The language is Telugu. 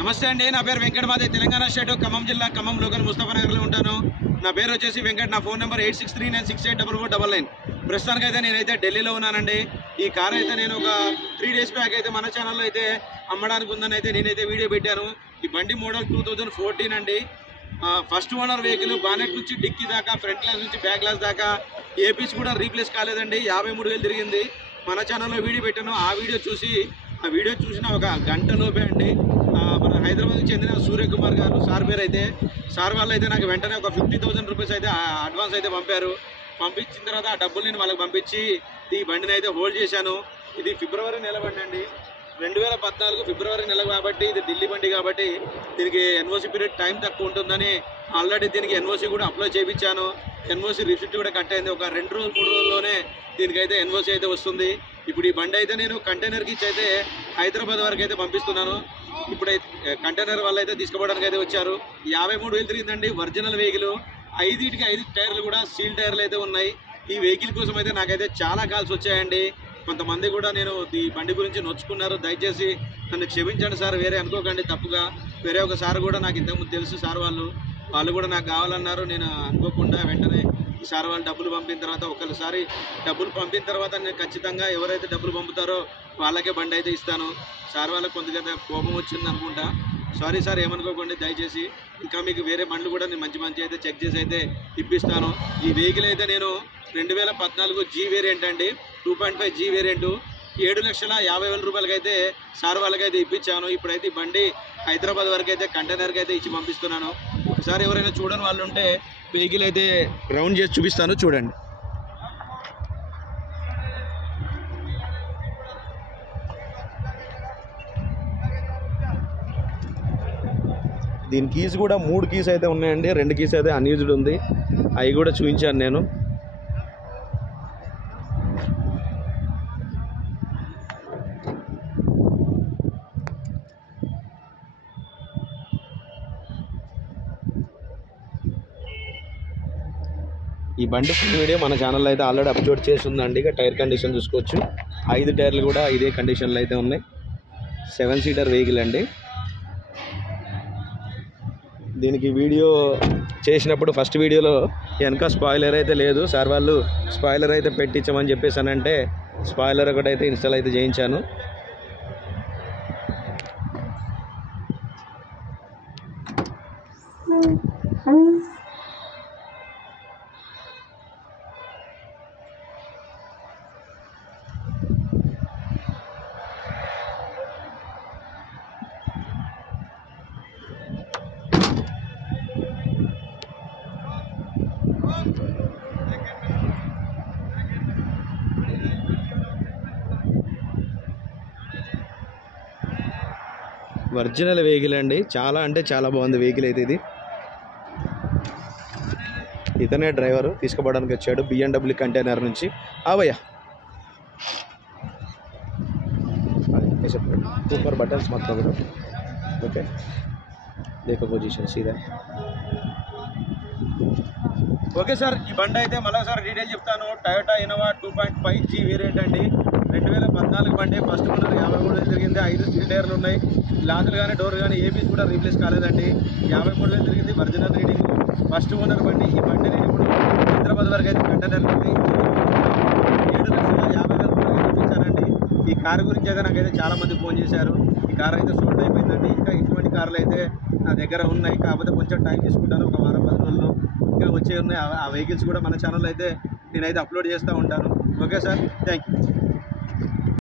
నమస్తే అండి, నా పేరు వెంకట్. మాది తెలంగాణ స్టేట్ ఖమ్మం జిల్లా ఖమ్మం లోకల్ ముస్తఫానగర్లో ఉంటాను. నా పేరు వచ్చేసి వెంకట్. నా ఫోన్ నెంబర్ 8639684499. ప్రస్తుతానికి అయితే నేనైతే ఢిల్లీలో ఉన్నానండి. ఈ కార్ అయితే నేను ఒక 3 డేస్ బ్యాక్ అయితే మన ఛానల్లో అయితే అమ్మడానికి ఉందని అయితే నేనైతే వీడియో పెట్టాను. ఈ బండి మోడల్ 2014 అండి. First owner vehicle. బానెట్ నుంచి డిక్కీ దాకా, ఫ్రంట్ గ్లాస్ నుంచి బ్యాక్ గ్లాస్ దాకా ఏ పీస్ కూడా రీప్లేస్ కాలేదండి. 53,000 తిరిగింది. మన ఛానల్లో వీడియో పెట్టాను. ఆ వీడియో చూసిన ఒక గంట లోపే అండి మన హైదరాబాద్కి చెందిన సూర్యకుమార్ గారు సార్ పేరు అయితే, సార్ వాళ్ళు అయితే నాకు వెంటనే ఒక 50,000 రూపీస్ అయితే అడ్వాన్స్ అయితే పంపారు. పంపించిన తర్వాత ఆ డబ్బులు నేను వాళ్ళకి పంపించి ఈ బండిని అయితే హోల్డ్ చేశాను. ఇది ఫిబ్రవరి నెల బండి అండి, 2014 ఫిబ్రవరి నెల కాబట్టి ఇది ఢిల్లీ బండి కాబట్టి దీనికి ఎన్ఓసి పీరియడ్ టైం తక్కువ ఉంటుందని ఆల్రెడీ దీనికి ఎన్ఓసి కూడా అప్లై చేయించాను. ఎన్ఓసి రిసిప్ట్ కూడా కట్ అయింది. ఒక 2 రోజులు 3 రోజుల్లోనే దీనికైతే ఎన్ఓసి అయితే వస్తుంది. ఇప్పుడు ఈ బండి అయితే నేను కంటైనర్కి ఇచ్చి అయితే హైదరాబాద్ వరకు అయితే పంపిస్తున్నాను. ఇప్పుడు కంటైనర్ వాళ్ళు అయితే తీసుకోవడానికి అయితే వచ్చారు. 53,000 తిరిగిందండి. Original vehicle. 5 టైర్లు కూడా సీల్ టైర్లు అయితే ఉన్నాయి. ఈ వెహికల్ కోసం అయితే నాకైతే చాలా కాల్స్ వచ్చాయండి. కొంతమంది కూడా నేను ఈ బండి గురించి నొచ్చుకున్నారు. దయచేసి నన్ను క్షమించండి సార్, వేరే అనుకోకండి తప్పుగా. వేరే ఒక సార్ కూడా నాకు ఇంతకుముందు తెలుసు సార్, వాళ్ళు కూడా నాకు కావాలన్నారు. నేను అనుకోకుండా వెంటనే ఈ సార్ వాళ్ళు డబ్బులు పంపిన తర్వాత, ఒకసారి డబ్బులు పంపిన తర్వాత నేను ఖచ్చితంగా ఎవరైతే డబ్బులు పంపుతారో వాళ్ళకే బండి అయితే ఇస్తాను. సార్ వాళ్ళకి కొద్దిగా కోపం వచ్చింది అనుకుంటా. సారీ సార్, ఏమనుకోకండి దయచేసి. ఇంకా మీకు వేరే బండ్లు కూడా నేను మంచి అయితే చెక్ చేసి అయితే ఇప్పిస్తాను. ఈ వెహికల్ అయితే నేను 2014 G వేరియంట్ అండి, 2.5 G వేరియంట్, 7,50,000 రూపాయలకి అయితే సార్ వాళ్ళకైతే ఇప్పించాను. ఇప్పుడైతే ఈ బండి హైదరాబాద్ వరకు అయితే కంటైనర్కి అయితే ఇచ్చి పంపిస్తున్నాను. ఒకసారి ఎవరైనా చూడని వాళ్ళు ఉంటే వెహికల్ అయితే రౌండ్ చేసి చూపిస్తాను, చూడండి. దీని కీస్ కూడా 3 కీస్ అయితే ఉన్నాయండి. 2 కీస్ అయితే అన్యూజ్డ్ ఉంది, అవి కూడా చూపించాను నేను. ఈ బండి ఫుల్ వీడియో మన ఛానల్లో అయితే ఆల్రెడీ అప్లోడ్ చేసి ఉందండి. ఇక టైర్ కండిషన్ చూసుకోవచ్చు. 5 టైర్లు కూడా ఇదే కండిషన్లో అయితే ఉన్నాయి. 7 సీటర్ వెహికల్ అండి. దీనికి వీడియో చేసినప్పుడు ఫస్ట్ వీడియోలో వెనక స్పాయిలర్ అయితే లేదు. సార్ వాళ్ళు స్పాయిలర్ అయితే పెట్టించమని చెప్పేసానంటే స్పాయిలర్ ఒకటైతే ఇన్స్టాల్ అయితే చేయించాను. ఒరిజినల్ వెహికల్ అండి, చాలా అంటే చాలా బాగుంది వెహికల్ అయితే. ఇది ఇతనే డ్రైవరు, తీసుకుపోవడానికి వచ్చాడు BMW కంటైనర్ నుంచి. భయ్యా ऊपर बटन्स मत पकड़ो, ओके. देखो पोजीशन सीधा. ఓకే సార్, ఈ బండి అయితే మళ్ళీసారి డీటెయిల్ చెప్తాను. టయోటా ఇన్నోవా 2.5 G వేరియంట్ అండి, 2014 బండి. ఫస్ట్ ఓనర్, 53,000 తిరిగింది. 5 స్టీల్ టైర్లు ఉన్నాయి. గ్లాసులు కానీ డోర్ కానీ ఏ పీస్ కూడా రీప్లేస్ కాలేదండి. 53,000 తిరిగింది. Original reading. ఫస్ట్ ఓనర్ బండి. ఈ బండిని ఇప్పుడు హైదరాబాద్ వరకు అయితే కంటైనర్ 7,50,000 రూపాయలు ఇప్పించానండి. ఈ కారు గురించి అయితే నాకైతే చాలామంది ఫోన్ చేశారు. ఈ కారు అయితే సోల్డ్ అయిపోయిందండి. ఇంకా ఇటువంటి కార్లు అయితే నా దగ్గర ఉన్నాయి, కాకపోతే కొంచెం టైం తీసుకుంటాను. ఒక వారం 10 రోజుల్లో ఇంకా వచ్చే ఉన్నాయి. ఆ వెహికల్స్ కూడా మన ఛానల్లో అయితే నేనైతే అప్లోడ్ చేస్తూ ఉంటాను. Okay sir, thank you.